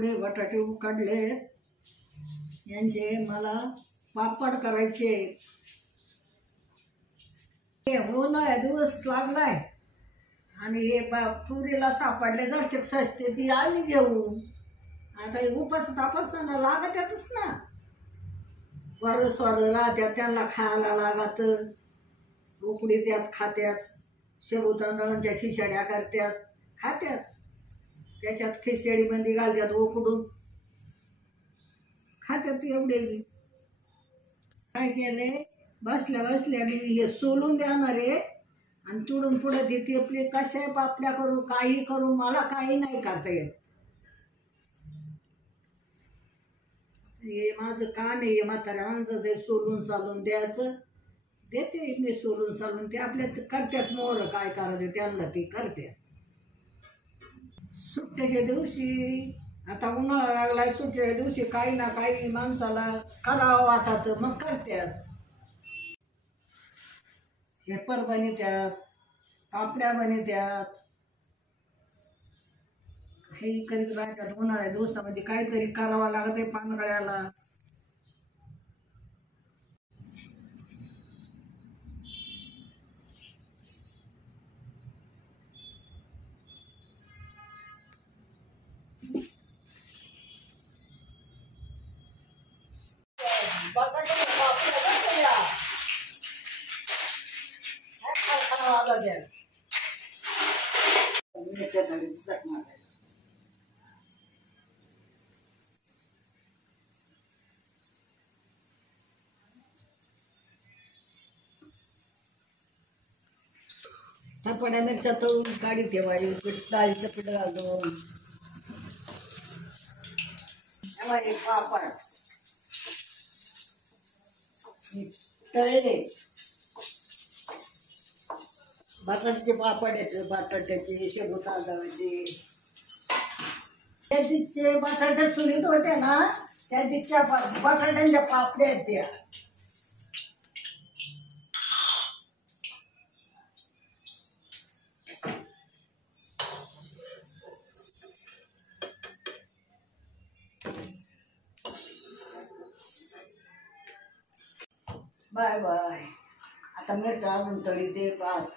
एवढे बटाटे उकडले, यांचे मला पापड करायचे. उन्हाळ्या दिवस लागलाय आणि हे पुरीला सापडले दर्शक सस्ते, ती आली घेऊन. आता हे उपास तापासना लागतच ना, वर स्वर राहत्यात, त्यांना खायला लागत. उकडी त्यात खात्यात, शेबू तांदळांच्या खिचड्या करत्यात, खात्यात. त्याच्यात खिचडीमध्ये घालत्यात उकडून, खात्यात. एवढे बी काय केले, बसल्या बसल्या मी हे सोलून देणारे आणि तुडून पुढे देते आपले कशा पापड्या करू, काही करू, मला काही नाही करता येत. हे माझं काम आहे, हे म्हाताऱ्या माणसाचं सोलून सालून द्यायचं. देते मी सोलून सालून, ते आपल्या करतात मोर, काय करायचं त्यांना ते करतात. सुट्ट्याच्या दिवशी, आता उन्हाळा लागलाय, सुट्ट्याच्या दिवशी काही ना काही माणसाला करावं वाटत, मग करतात. पेपर बनवतात, पापड्या बनवतात, हे करीत राहतात. उन्हाळ्या दिवसामध्ये काहीतरी करावं लागते पानगळ्याला. थापड्या मिरच्या तळून काढी ठेवायची, पीठ डाळीचं पीठ घालून. हे पापड तळले, बटाट्याचे पापड आहेत, बटाट्याचे, शेबू तांदळाचे. त्या दिवशी बटाटे चुलीत होते ना, त्या दिवशी बटाट्यांच्या पापड्या आहेत त्या. Bye bye. आता मिरच्या अजून तळी दे, पास.